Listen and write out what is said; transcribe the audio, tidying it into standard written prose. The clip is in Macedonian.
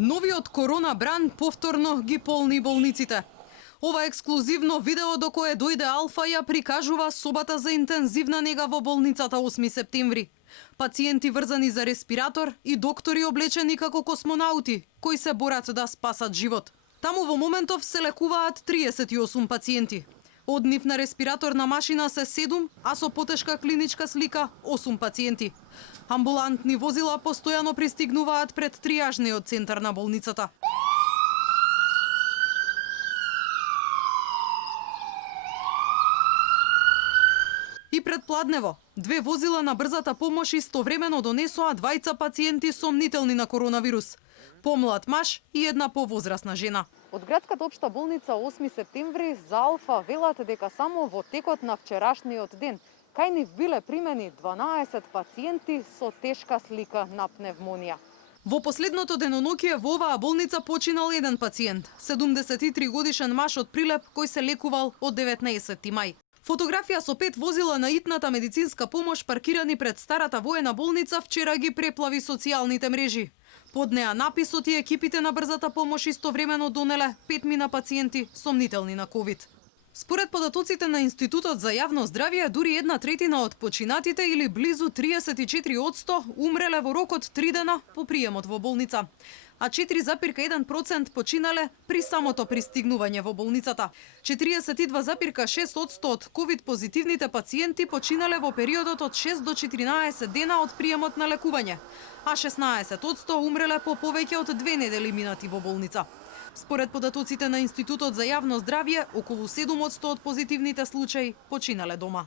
Новиот корона бран повторно ги полни болниците. Ова ексклузивно видео до кое дојде Алфа ја прикажува собата за интензивна нега во болницата 8 септември. Пациенти врзани за респиратор и доктори облечени како космонаути, кои се борат да спасат живот. Таму во моментов се лекуваат 38 пациенти. Од нив на респираторна машина се 7, а со потешка клиничка слика 8 пациенти. Амбулантни возила постојано пристигнуваат пред триажниот центар на болницата. И пред пладнево, две возила на брзата помош истовремено донесоа двајца пациенти сомнителни на коронавирус. Помлад маж и една повозрасна жена. Од градската општа болница 8 септември за Алфа велат дека само во текот на вчерашниот ден кај нив биле примени 12 пациенти со тешка слика на пневмонија. Во последното деноноќие во оваа болница починал еден пациент, 73 годишен маж од Прилеп кој се лекувал од 19 мај. Фотографија со 5 возила на итната медицинска помош паркирани пред старата воена болница вчера ги преплави социјалните мрежи. Под неа написот и екипите на брзата помош истовремено донеле 5 мина пациенти сомнителни на ковид. Според податоците на Институтот за јавно здравје, дури 1/3 од починатите или близу 34% умреле во рок од 3 дена по приемот во болница, а 4,1% починале при самото пристигнување во болницата. 42,6% од ковид позитивните пациенти починале во периодот од 6 до 14 дена од приемот на лекување, а 16% умреле по повеќе од 2 недели минати во болница. Според податоците на Институтот за јавно здравје, околу 7% од позитивните случаи починале дома.